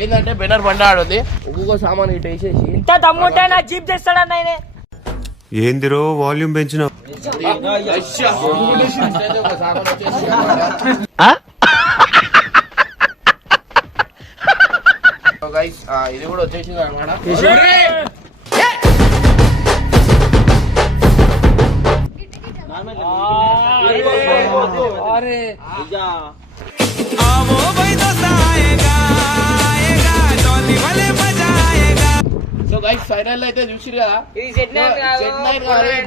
ఏంటంటే బెనర్ బండి ఆడుంది ఒక్కొక్క సామాన్ ఇటు వేసేసి. ఇంత దమ్ముంటే నా జీప్ తెస్తాడన్న ఆయనే. ఏందిరో వాల్యూమ్ పెంచిన? ఇది కూడా వచ్చేసింది అనమాట. సో గైస్ ఫైనల్ అయితే చూసిరు కదా ఇది నైన్ నైన్ నైన్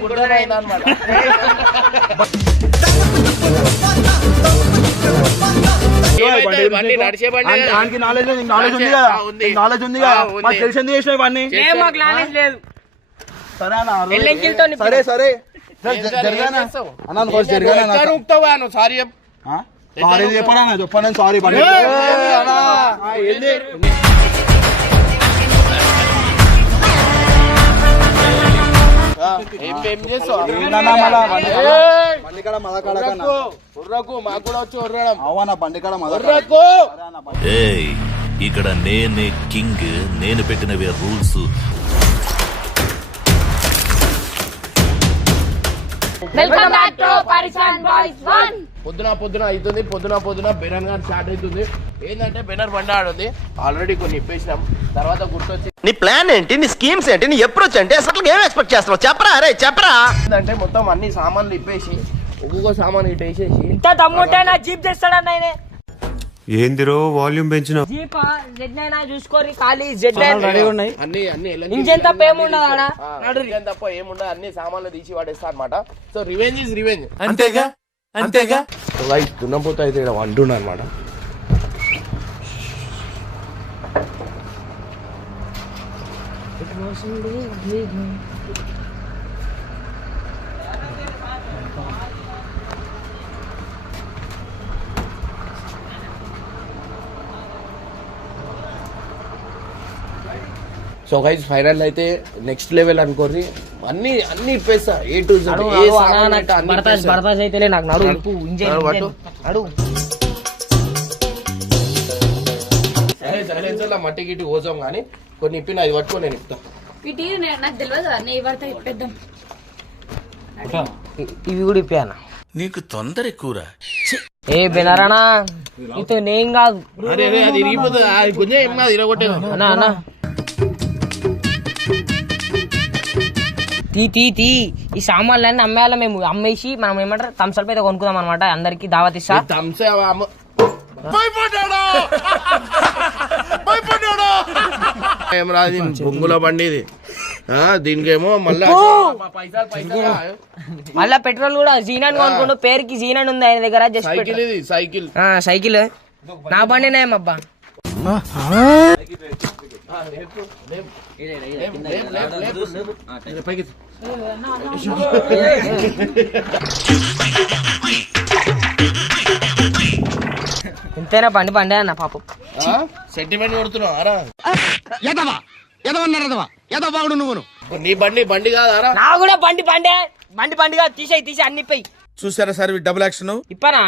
నాలెడ్జ్ ఉంది నాలెడ్జ్ ఉంది. మాకు ఇవన్నీ మాకు నాలెడ్జ్ లేదు సరే ఉర్రకు, ఉర్రకు మాకు కూడా వచ్చి ఉర్రడం ఇక్కడ నేనే కింగ్ నేను పెట్టినవే రూల్స్. వెల్కమ్ బ్యాక్ టు పరిశాన్ బాయ్స్ వన్ పొద్దున పొద్దున అవుతుంది పొద్దున పొద్దున బెనర్ గాని స్టార్ట్ అవుతుంది. ఏంటంటే బెనర్ బండి ఆడుంది ఆల్రెడీ కొన్ని ఇప్పేసినాం. తర్వాత గుర్తొచ్చి నీ ప్లాన్ ఏంటి? నీ స్కీమ్స్ ఏంటి? నీ అప్రోచ్ ఏంటి? అసలు ఏం ఎక్స్పెక్ట్ చేస్తున్నావు? చెప్పరా అరే చెప్పరా. ఏంటంటే మొత్తం అన్ని సామాన్లు ఇప్పేసి ఒక్కొక్క సామాన్ ఇటు వేసేసి ఇంత దమ్ముంటే నా జీప్ తెస్తాడన్న ఏందిరో వాల్యూమ్ పెంచిన జీప్ జెడ్ నైన్ చూసుకోరి ఖాళీ జెడ్ నైన్. అన్ని అన్ని ఎల్ఎన్జీ ఇంజన్ తప్ప ఏముండదు ఆడ? ఆ, ఇంజన్ తప్ప ఏముండదు అన్ని సామాన్లు తీసి వాడేస్తా అనమాట సో రివెంజ్ ఇస్ రివెంజ్ అంతేగా? అంతేగా దున్నపోతే అయితే ఇక్కడ వండున్నా అనమాట సో గైస్ ఫైనల్ అయితే నెక్స్ట్ లెవెల్ అనుకోరి అన్ని అన్ని ఇప్పేస్తా ఏ టు అన్నా, నాకు నడు. ఇప్పు నడు, సైలెన్సర్ మట్టి గిట్టి కోసాం కానీ కొన్ని ఇప్పిన అది పట్టుకో నేను ఇప్తా. వీటి నాకు తెలియదు నీ పడితే ఇప్పేద్దాం ఇ- ఇవి కూడా ఇప్పాను? నీకు తొందర ఎక్కువరా ఏ బెనరానా? ఇతో నేను కాదు. అరే అది ఇరిగిపోతుంది. అది కొంచెం ఏం కాదు ఇరగొట్టేది. అన్నా అన్నా. తీ తీ తీ. ఈ సామాన్లన్నీ అమ్మేయాల మేము. అమ్మేసి మనం ఏమంటారు? థమ్స్అప్ అయితే కొనుక్కుందాం అనమాట అందరికి దావత్ ఇస్తా. ఏం రాదు బొంగుల బండి ఇది దీనికేమో మళ్ళీ పైసలు పైసలు మళ్ళా పెట్రోల్ కూడా జీనాన్ కొనుక్కుంటూ పేరుకి జీనాన్ ఉంది ఆయన దగ్గర. జస్ట్ సైకిల్ ఇది సైకిల్. సైకిల్. నా బండినే అబ్బా పైకి ఇంతేనా బండి బండే అన్న పాపం. సెంటిమెంట్ కొడుతున్నావు అరా నీ బండి బండి కాదారా నా కూడా బండి బండే. బండి బండిగా తీసేయి తీసి అన్ని పోయి చూసారా సార్ డబుల్ యాక్షన్ ఇప్పనా?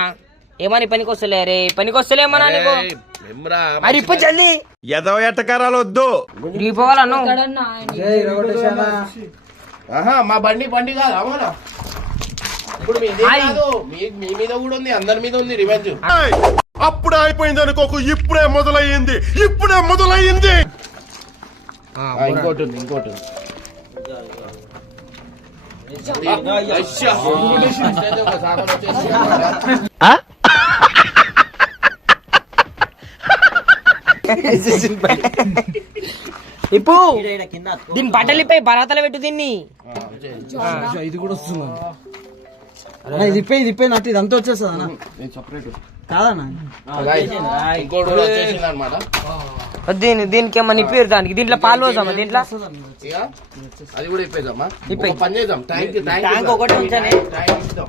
ఏమని పనికి వస్తలే రే? పనికి వస్తలే ఏమన్నా నీకు? మరి ఇప్పు జల్దీ ఎదవ ఎట్టకారాలు వద్దు. ఆహా, మా బండి బండి కాదు అవునా? ఇప్పుడు మీదే ఆయ్. కాదు మీ మీ మీద కూడా ఉంది అందరి మీద ఉంది రివెంజ్. అప్పుడే అయిపోయింది అనుకోకు ఇప్పుడే మొదలయ్యింది ఇప్పుడే మొదలయ్యింది. ఇంకోటి ఉంది ఇంకోటి ఉంది. ఒక వచ్చేసి ఇప్పు! దీని బట్టలు ఇప్పి బరాతలు పెట్టు దీన్ని. అన్న, ఇది ఇప్పే ఇది ఇప్పే నట్టు ఇదంతా వచ్చేస్తుంది అన్న. కాదన్నా? కూడా అనమాట దీని దీనికి ఏమన్నా ఇప్పి దానికి? దీంట్లో పాలు పోసామా? దీంట్లో? అది కూడా ఇప్పేద్దామా? ఇప్పేయ్. ఒక పని చేద్దాం. ట్యాంక్ ఒకటి ఉంచండి. ట్యాంక్.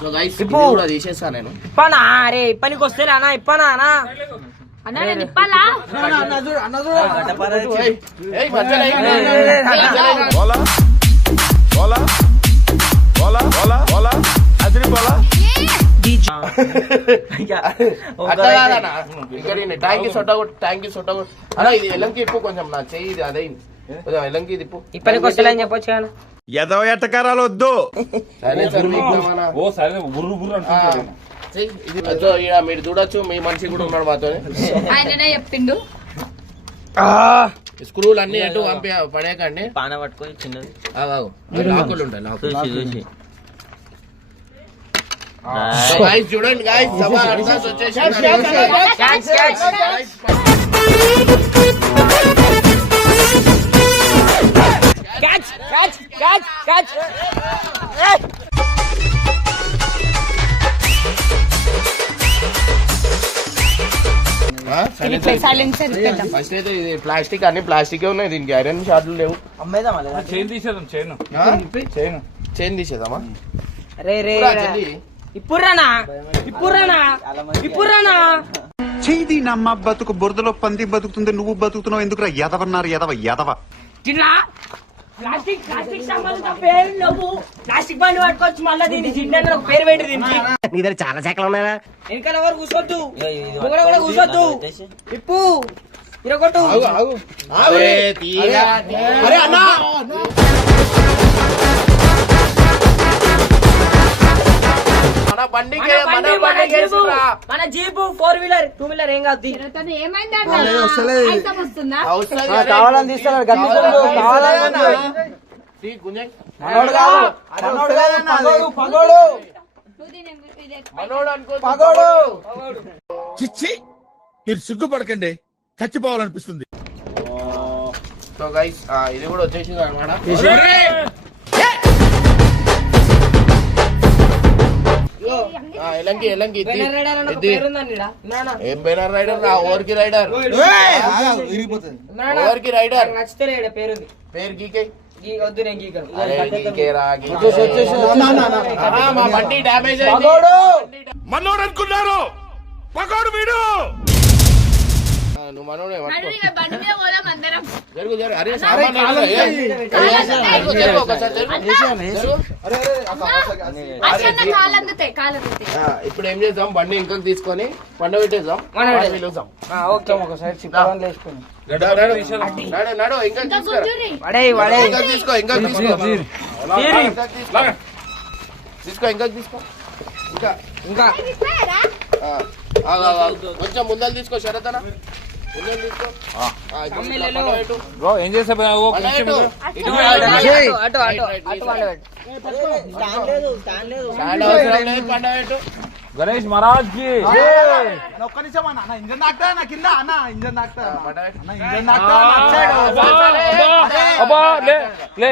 ఇప్పుడు కూడా వస్తే అన్న ఇప్పనా ఇప్పు కొంచెం నా చెయ్యి కొంచెం ఎలంకి ఇది ఇప్పు అని చెప్పొచ్చు ఎదవ ఎట్టకారాలు వద్దు? ఓ సరే బుర్రు బుర్రు మీరు చూడొచ్చు మీ మనిషి కూడా ఉన్నాడు మాతో ఆయననే చెప్పిండు. స్క్రూలు అన్ని అటు పంపి పడేయకండి. పాన పట్టుకొని చిన్నది. లాకులు ఉంటాయి లాకులు చూసి చూసి. సో guys, చూడండి గాయస్ వచ్చేసి క్యాచ్ క్యాచ్ ఫస్ట్ అయితే ఇది ప్లాస్టిక్ అన్ని ప్లాస్టిక్ ఉన్నాయి దీనికి. ఐరన్ షార్ట్లు లేవు. అమ్మేదామా? చైన్ తీసేద్దాం చైన్ చైన్ రే రే ఇప్పుడా ఇప్పుడురానా? చేయి నమ్మ బతుకు బురదలో పంది బతుకుతుంది నువ్వు బతుకుతున్నావు ఎందుకురా? ఎదవన్నారు ఎదవ ఎదవ. తిన్నా? ప్లాస్టిక్ ప్లాస్టిక్ తప్ప ఏం లేవు ప్లాస్టిక్ బండి పట్టుకోవచ్చు మళ్ళీ దీన్ని జిండి ఒక పేరు పెట్టి దీనికి. నీ దగ్గర చాలా శాఖలు ఉన్నాయా వెనకాల ఎవరు కూర్చోద్దు కూడా కూర్చోద్దు ఇప్పు ఇరగొట్టు ఆగు, ఆగు. అరే, తీరా, తీరా. అరే అన్నా. మన బండి, మన జీపు. వేసుకురా. మన jeep four wheeler two wheeler ఏం కాదు. కావాలని తీస్తాడు గట్టి కావాలని కావాలని తీస్తాడా? తీ, గుంజయ్. మనోడు కాదు మనోడు కాదు పగోడు చిచ్చి మీరు సిగ్గుపడకండి చచ్చిపోవాలనిపిస్తుంది. సో గైస్ ఇది కూడా వచ్చేసింది అనమాట ఈడ. ఇమ్రానా? ఏం బెనర్ రైడర్ రా? ఓవర్కి రైడర్? ఓవర్కి రైడర్ పేరు ఉంది పేరు గీకే. మనోడు అనుకున్నారు. పకోడు వీడు! నువ్వు మనోడే జరుగు అరే ఇప్పుడు ఏం చేద్దాం బండి ఇంకా తీసుకొని పండ పెట్టేద్దాం. పిలుద్దాం ఓకే ఒక సైడ్ చిప్పని లేచుకొని నడు, ఇంకా తీసుకో ఇంకా తీసుకో ఇంకా తీసుకో. తీసుకో ఇంకా తీసుకో ఇంకా ఇంకా. కొంచెం ముందలు తీసుకో శరతన బ్రో ఏం చేసా గణేష్ మహారాజ్కి ఒక్క నిమిషం అన్న అన్న ఇంజన్ నాకుతా నా కింద అన్న ఇంజన్. అన్న ఇంజన్ లే లే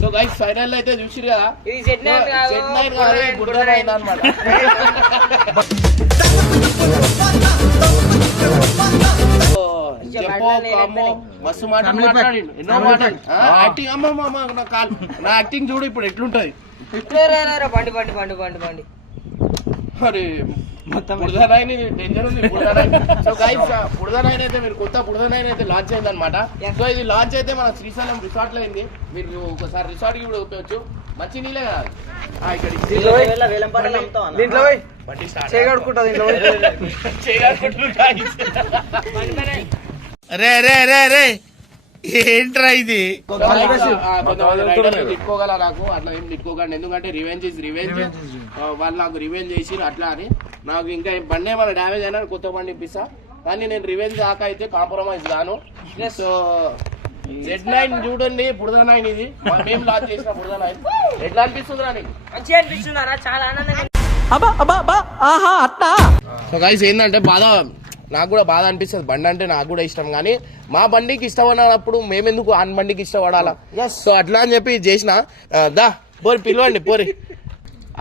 సో గైస్ ఫైనల్ అయితే చూసిరు కదా ఇది సెట్ నైన్ కాదు. సెట్ నైన్ కాదు ఇది బుర్ర నైన్ అన్నమాట చెప్పో అమ్మో మస్తు మాటలు మాట్లాడిండు ఎన్నో మాటలు యాక్టింగ్ అమ్మ అమ్మ, అమ్మ, నా కాల్. నా యాక్టింగ్ చూడు ఇప్పుడు ఎట్లుంటది? బండి బండి బండి బండి బండి. మరి బుడదనాయని డేంజర్ ఉంది. బుడదనాయని సో గైస్ బుడదనాయని అయితే మీరు కొత్త బుడదనాయని అయితే లాంచ్ అయింది అనమాట సో ఇది లాంచ్ అయితే మన శ్రీశైలం రిసార్ట్లో అయింది. మీరు ఒకసారి రిసార్ట్కి కూడా వచ్చి మంచి నీళ్ళే కదా దీంట్లో చేయగడుకుంటా దీంట్లో. రే రే రే రే. ఏంట్రా ఇది? తిట్టుకోగల నాకు? అట్లా ఏం తిట్టుకోకండి. ఎందుకంటే రివెంజ్ ఇస్ రివెంజ్ వాళ్ళు నాకు రివెంజ్ చేసి అట్లా అని. నాకు ఇంకా బండి ఏమైనా డ్యామేజ్ అయినా కొత్త బండి ఇప్పిస్తా. కానీ నేను రివెంజ్ దాకా అయితే కాంప్రమైజ్ గాను. సో జెడ్ నైన్ చూడండి బుడద నైన్ ఇది. మేము లాంచ్ చేసిన బుడద నైన్ ఎట్లా అనిపిస్తుంది రా నీకు? మంచిగా అనిపిస్తున్నారా చాలా ఆనందంగా సో గైస్ ఏంటంటే బాధ. నాకు కూడా బాధ అనిపిస్తుంది. బండి అంటే నాకు కూడా ఇష్టం కానీ మా బండికి ఇష్టపడినప్పుడు మేమెందుకు ఆ బండికి ఇష్టపడాలా? సో అట్లా అని చెప్పి చేసిన దా పోరి పిలవండి పోరి.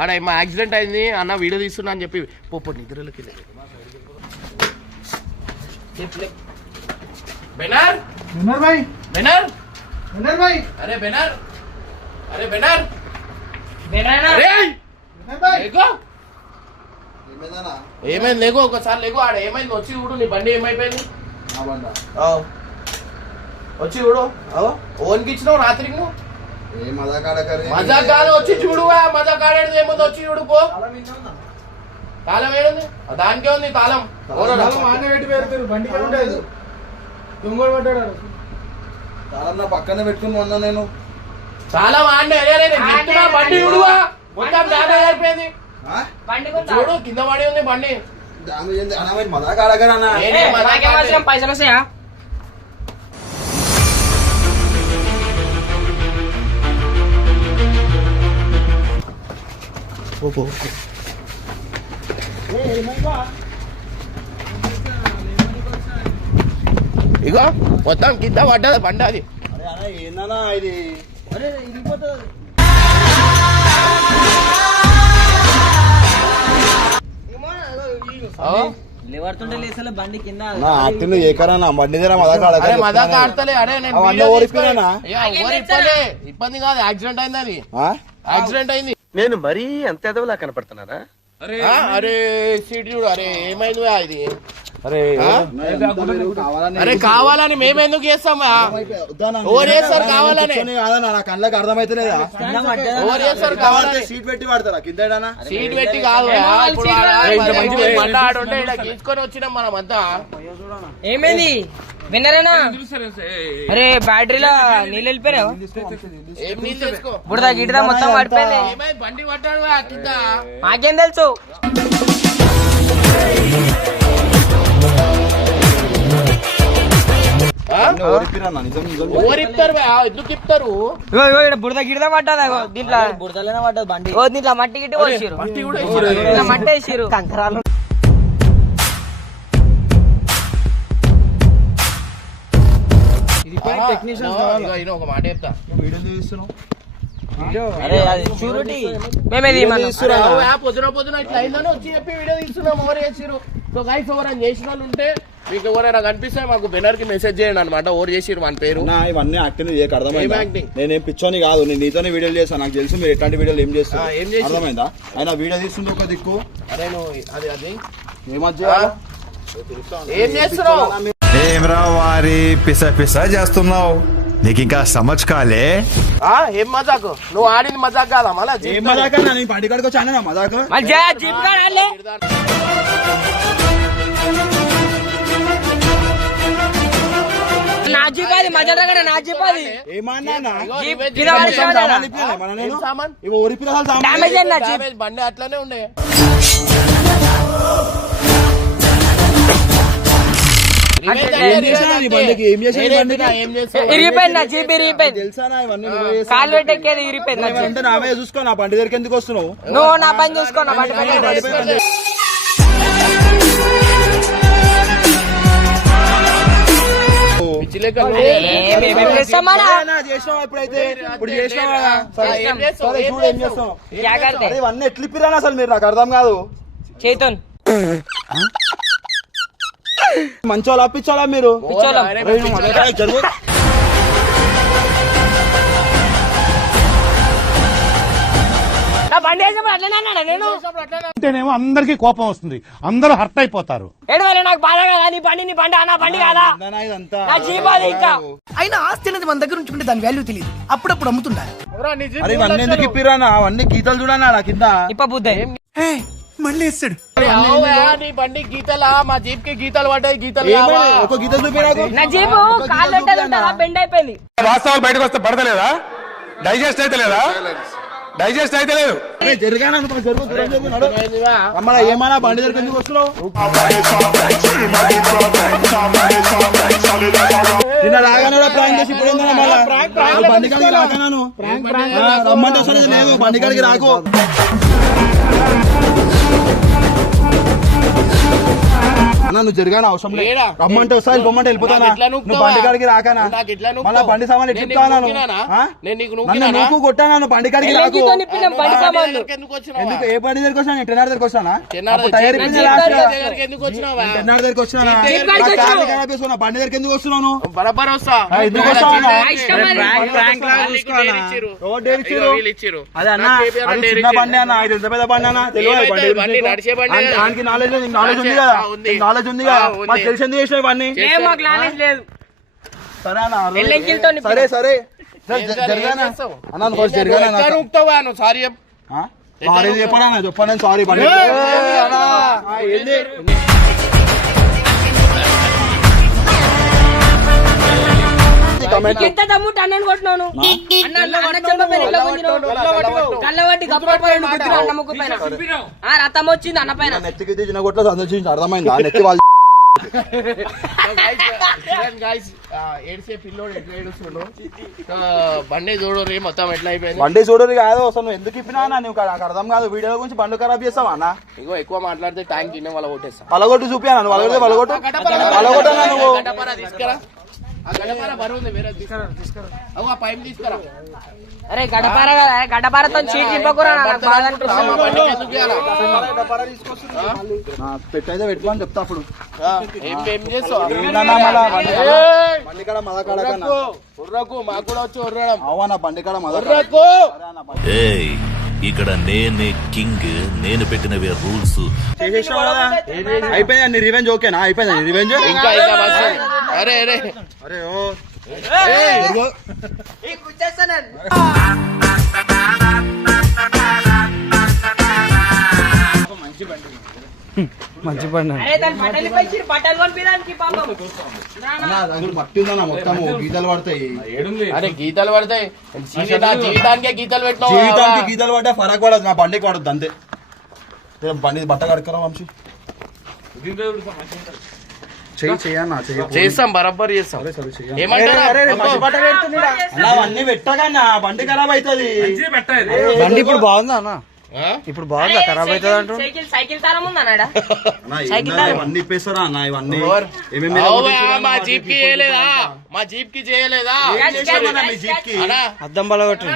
ఆడ మా యాక్సిడెంట్ అయింది అన్న వీడియో తీస్తున్నా అని చెప్పి పో పో నిద్రలోకి. బెనర్? భాయ్ బెనర్? వినర్ భాయ్ అరే బెనర్? అరే బెనర్? బెనానా? అరే! వినర్ భాయ్ देखो ఏమైంది? లేకు ఒకసారి లేకు ఆడ ఏమైంది? వచ్చి చూడు నీ బండి ఏమైపోయింది? ఆవ్. వచ్చి చూడు. ఓన్కి ఇచ్చినావు రాత్రి నువ్వు? మజాక్ కాదు వచ్చి చూడు మజాక్ ఆడేది ఏముంది? వచ్చి చూడు పో. తాళం ఏడుంది? ఆ దానికే ఉంది తాళం. ఓడరా. పక్కనే పెట్టుకుని నేను. తాళం ఆడిన. చెప్తున్నా బండి చూడువా మొత్తం డ్యామేజ్ అయిపోయింది. చూడు కింద పడి ఉంది బండి. మజాక్. అవసరం పైసలు వస్తాయా? ఇగో మొత్తం కింద పడ్డది బండి అది. అరే అన్న ఏందన్నా ఇది? ఇబ్బంది ఇబ్బంది కాదు యాక్సిడెంట్ అయింది అది. యాక్సిడెంట్ అయింది. నేను మరీ అంత ఎదవలా కనపడుతున్నారా ఆ, అరే సీట్ చూడు అరే ఏమైంది ఇది? అరే కావాలని మేమెందుకు చేస్తామా ఓవర్ చేస్తారు కావాలని? కళ్ళకి అర్థమైతలేదా? ఓవర్ చేస్తారు కావాలని? సీట్ పెట్టి పడతారా? కింద సీట్ పెట్టి కాదు. ఇప్పుడు తీసుకొని వచ్చినాం మనం అంతా. ఏమైంది? విన్నరేనా? అరే బ్యాటరీలో నీళ్ళు వెళ్ళిపోయావు తీసుకో బుడదా గిడదా మొత్తం పడిపోయింది. మాకేం తెలుసు? ఎందుకు ఇస్తారు బుడద గిడదా పడ్డదా దీంట్లో. బుడదలోనే పడ్డది బండి. ఓ దీంట్లో మట్టి గిట్టి పోసిరు మట్టి వేసిరు కంకరాలు. ఒక మాట చెప్తా. వీడియో చూస్తున్నావు? పొద్దున పొద్దున ఇట్లా అయిందని వచ్చి చెప్పి వీడియో తీస్తున్నాం ఎవరు చేసిరు సో గైస్ ఎవరైనా చేసిన వాళ్ళు ఉంటే మీకు ఎవరైనా కనిపిస్తే మాకు బెనర్కి మెసేజ్ చేయండి అనమాట ఎవరు చేసిరు మన పేరు? నా ఇవన్నీ యాక్టింగ్ చేయక అర్థమైందా? ఏం? నేనేం పిచ్చోని కాదు నేను నీతోనే వీడియోలు చేస్తాను నాకు తెలుసు మీరు ఎట్లాంటి వీడియోలు ఏం చేస్తారు. ఆ, ఏం చేసి- అర్థమైందా? ఆయన వీడియో తీస్తుంది ఒక దిక్కు. అరే నువ్వు అది ఏం చేస్తున్నావు? ఏమ్రా వారి పిస పిస చేస్తున్నావు. నీకు ఇంకా సమజ్ కాలే? ఆ, ఏం మజాకు? నువ్వు ఆడింది మజాక్ కాదా? మళ్ళా ఏం మజాక నేను పాటి కాడికి వచ్చాను మజాక? నా జీప్ అది మజా దగ్గర నా జీప్ అది. ఏమన్నా జీప్ కింద పడేసావా ఇరిగిపోయింది నా జీప్. కాలు పెట్టేది నా చూసుకో నా బండి దగ్గరికి ఎందుకు వస్తున్నావు? నువ్వు నా పని చూసుకో నా బండి పని ఇవన్నీ ఎట్లా ఇప్పిరానా అసలు మీరు? నాకు అర్థం కాదు. చేతన్. మంచోళ్ళ అప్పించాలా మీరు? అంటేనేమో అందరికీ కోపం వస్తుంది. అందరూ హర్ట్ అయిపోతారు. ఏడు వేల నాకు బాధ కదా నీ బండి నీ బండి నా బండి కాదా? ఏందన్నా ఇదంతా నా జీప్ అది ఇంకా. అయినా ఆస్తి అనేది మన దగ్గర ఉంచుకుంటే దాని వాల్యూ తెలియదు అప్పుడప్పుడు అమ్ముతుండాలి. అరే ఇవన్నీ ఎందుకు ఇప్పిరానా అవన్నీ గీతలు నా కింద. ఇప్ప బుద్ధ మళ్ళీ వేస్తాడు. నీ బండి? గీతలా? మా జీప్కి గీతలు పడ్డాయి గీతలు? ఒక గీత నా జీపు కాళ్ళు ఉంటుందా బెండ్ అయిపోయింది. వాస్తవాలు బయటకు వస్తే పడతలేదా? డైజెస్ట్ అయితే లేదా? డైజెస్ట్ అయితే లేదు. ఏమన్నా బండి దగ్గర ఎందుకు వస్తున్నావు? నిన్న రాగానే ప్రాంక్ చేసి ఇప్పుడు ఏందన్నా మళ్ళా? బండి కాడికి రాకనాను ఆ, రమ్మంటే అసలు లేదు బండి కాడికి రాకు. అన్న నువ్వు జరగాను అవసరం లేదు? రమ్మంటే వస్తా వెళ్ళిపోమంటే వెళ్ళిపోతానా నువ్వు? బండి కాడికి రాకానా? మళ్ళా బండి సామాన్ నేను నువ్వు? నేను నన్ను? నూకు కొట్టానా? బండి కాడికి రాకు. ఎందుకు ఏ బండి దగ్గరికి వచ్చాను టెన్నర్ దగ్గరికి వచ్చానా టైర్ దగ్గరికి? టెన్నర్ బండి దగ్గరికి ఎందుకు వస్తున్నాను బరాబర్ వస్తా. ఎందుకు అది. అన్న చిన్న. బండి అన్న ఇది ఎంత పెద్ద బండి అన్న తెలియదు బండి నాలెడ్జ్ నీకు నాలెడ్జ్ ఉంది కదా. నీకు నాలెడ్జ్ ఉంది. మాకు తెలిసి ఎందుకు చేసినావు ఇవన్నీ ఏం మాకు నాలెడ్జ్ లేదు సరే అన్న. సరే సరే సరే? అన్న నువ్వు సారీ చెప్పానా అన్న? చెప్పాను సారీ బండి ఆ, ఏంది నీకు ఎంత దమ్ము అన్నను కొట్టినాను? అన్న అన్న అన్న చెంప పైన ఎట్లా గుంజినావు? కళ్ళవట్టి గప్ప పైన గుద్దిన అన్న ముక్కు పైన. ఆ రథం వచ్చింది అన్న పైన. నెత్తికి తీసిన కొట్ల సందర్శించి అర్థమైందా? నెత్తి వాళ్ళు బండి చూడు రే మొత్తం ఎట్లా అయిపోయింది? బండి చూడరు కాదు అసలు ఎందుకు ఇప్పినా నువ్వు నాకు అర్థం కాదు వీడియో గురించి బండి ఖరాబ్ చేస్తావా అన్న? ఇంకో ఎక్కువ మాట్లాడితే ట్యాంక్ కింద వాళ్ళ కొట్టేస్తా పలగొట్టు చూపియాను నువ్వు పలగొడితే పలగొట్టు పలగొట్టనా నువ్వు గడ్డపార బరువు ఉంది వేరే తీసుకురా. అరే గడపార కదా, గడ్డపారతో చీట్ పెట్టయితే పెట్టుకోని చెప్తా అప్పుడు. మాకు కూడా వచ్చి ఉర్రడం. అవ్వా నా ఇక్కడ నేనే కింగ్ నేను పెట్టినవే రూల్స్. చేసేసినావు కదా? అయిపోయిందా నీ? రివెంజ్ ఓకేనా అయిపోయిందా నీ రివెంజ్ ఇంకా ఇంకా బస్సు. అరే. అరే అరే. ఓ. మొత్తం? గీతలు పడతాయి. అరే గీతలు పడతాయి. జీవితానికే గీతలు జీవితానికి గీతలు పడ్డా ఫరక్ పడదు నా బండికి పడద్దు అంతే. బండి బట్ట కడకరా వంశీ. చెయ్యి చెయ్యన్నా చెయ్యి. చేస్తాం బరాబర్ చేస్తాం. ఏమంటారా? బండి ఖరాబ్ అవుతుంది. బండి ఇప్పుడు బాగుందా అన్న? ఇప్పుడు బాగుందా? ఖరాబ్ అవుతుంది అంటారు సైకిల్ సైకిల్ తారం ఉంది అన్నాడా అన్నా, ఏందన్నా ఇవన్నీ ఇప్పేస్తారా అన్న ఇవన్నీ ఎవరు? ఏమేమి అవునా, మా జీప్కి చేయలేదా? మా జీప్కి చేయలేదా అద్దం బలగొట్టి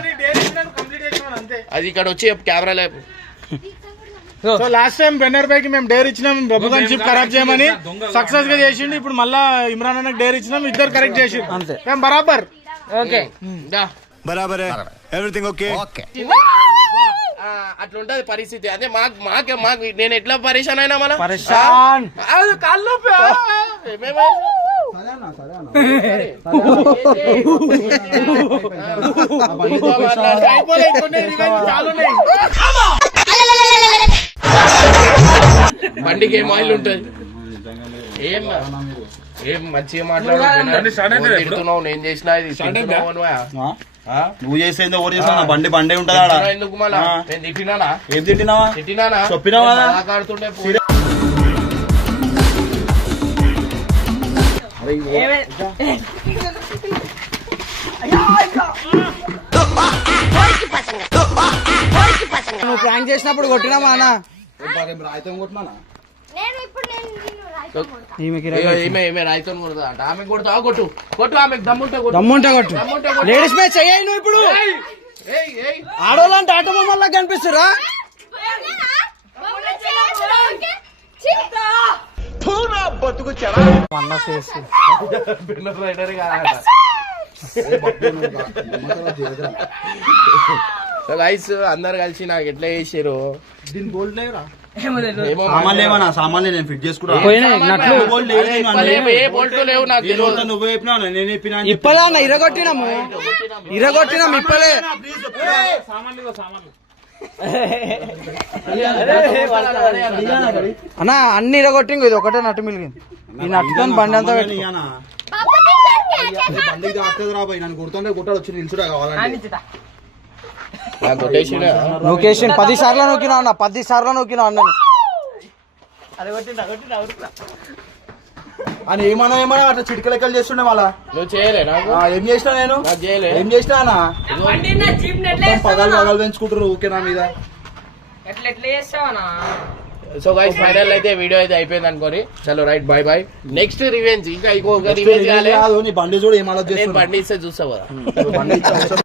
అది ఇక్కడ వచ్చి కెమెరా లేపు సో లాస్ట్ టైం బెన్నర్ పైకి మేము డేర్ ఇచ్చినాం బబుగాన్ చిప్ ఖరాబ్ చేయమని. సక్సెస్గా చేసిండు ఇప్పుడు మళ్ళా ఇమ్రాన్ అన్నకి డేర్ ఇచ్చినాం ఇద్దరు కరెక్ట్ చేసిండు. అంతే. మేము బరాబర్. ఓకే. దా. బరాబర్. ఎవ్రీథింగ్ ఓకే ఆ, అట్లా ఉంటది పరిస్థితి. అదే మాకు మాకు మాకు నేను ఎట్లా పరేషాన్ అయినా మన? పరేషాన్. కాళ్ళు బండికి ఏం ఆయిల్ ఉంటది? ఏం ఏం మంచిగా మాట్లాడు తిడుతున్నావు నేను చేసిన ఇది నువ్వు చేసేది ఎవరు చేసినా నా బండి బండే ఉంటది ఎందుకు మళ్ళా ఆ. నేను తిట్టినానా? ఏం తిట్టినావా? తిట్టినానా? చెప్పినావా? నువ్వు ప్రాంక్ చేసినప్పుడు కొట్టినామా అన్న? రాయితం కొట్టినానా? కొట్టు. కొట్టు ఆమెకు. దమ్ముంటే కొట్టు. దమ్ముంటే కొట్టు. దమ్ముంటే కొట్టు. లేడీస్ మ్యాచ్ చెయ్యి నువ్వు ఇప్పుడు. ఏయ్, ఏయ్, ఏయ్. ఆడోళ్ళంటే ఆటో బొమ్మల్లా కనిపిస్తురా అన్న ఫేస్ రైడర్ గైస్ అందరు కలిసి నాకు ఎట్లా చేసారు దీని గోల్డ్ లేవురా సామాన్లు నేను ఫిట్ చేసుకుంటా. నువ్వే చెప్పినా చెప్పినా. ఇప్పలే అన్న ఇరగొట్టినాము. ఇరగొట్టినాం ఇప్పలే. అన్న అన్ని ఇరగొట్టి ఇంకో ఇది ఒకటే నట్టు మిలిగింది ఈ నట్టుతో బండి అంతా బండికి తాకుతుంది రాబోయ్ నన్ను గుర్తుంటే గుట్టాడు వచ్చి నిల్చుడా కావాలంటే. లొకేషన్ పది సార్లు నొక్కినా అన్న పది సార్లు నొక్కినా అన్నని. అని ఏమన్నా ఏమన్నా అట్లా చిటిక లెక్కలు చేస్తుండే మళ్ళా? నువ్వు చేయలే నాకు. ఆ, ఏం చేసినా నేను? నాకు చేయలే. ఏం చేసినా అన్న? పగలు పగలు పెంచుకుంటారు ఊకే నా మీద. సో గైస్ ఫైనల్ అయితే వీడియో అయితే అయిపోయింది అనుకోని. చలో right bye bye next revenge ఇంకా ఇంకొక రివెంజ్ కాలే. కాదు నీ బండి చూడు ఏం బండి ఇస్తే చూస్తావు కదా.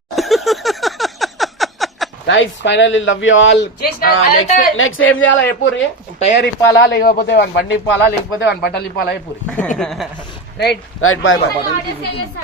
Guys final love you all next ఏం చేయాలా? ఎప్పురి టైర్ ఇప్పాలా? లేకపోతే వాని బండి ఇప్పాలా? లేకపోతే వాని బట్టలు ఇప్పాలా? ఎప్పురి రైట్ రైట్ బాయ్ బాయ్